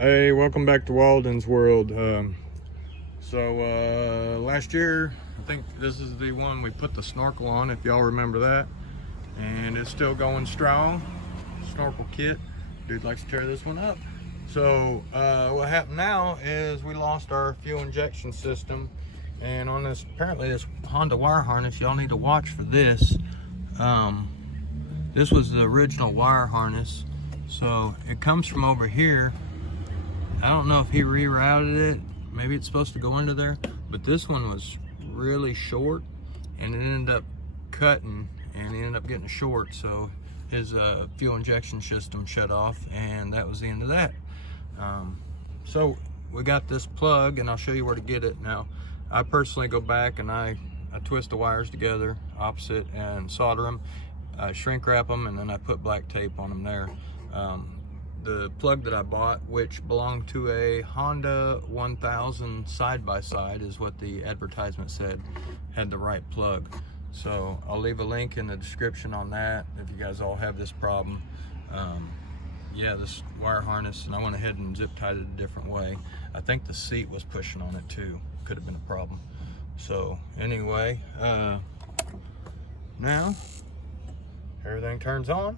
Hey, welcome back to Walden's World. Last year, I think this is the one we put the snorkel on, if y'all remember that. And it's still going strong. Snorkel kit. Dude likes to tear this one up. So what happened now is we lost our fuel injection system. And on this, apparently this Honda wire harness, y'all need to watch for this. This was the original wire harness. So it comes from over here. I don't know if he rerouted it. Maybe it's supposed to go into there, but this one was really short and it ended up cutting and he ended up getting short. So his fuel injection system shut off and that was the end of that. So we got this plug and I'll show you where to get it. Now, I personally go back and I twist the wires together opposite and solder them. I shrink wrap them and then I put black tape on them there. The plug that I bought, which belonged to a Honda 1000 side-by-side, is what the advertisement said had the right plug. So I'll leave a link in the description on that if you guys all have this problem. Yeah, this wire harness, and I went ahead and zip tied it a different way. I think the seat was pushing on it too. Could have been a problem. So anyway, now everything turns on.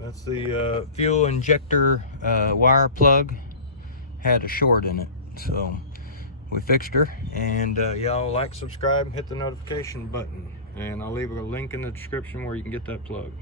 That's the fuel injector wire plug. Had a short in it, so we fixed her. And y'all like, subscribe, hit the notification button, and I'll leave a link in the description where you can get that plug.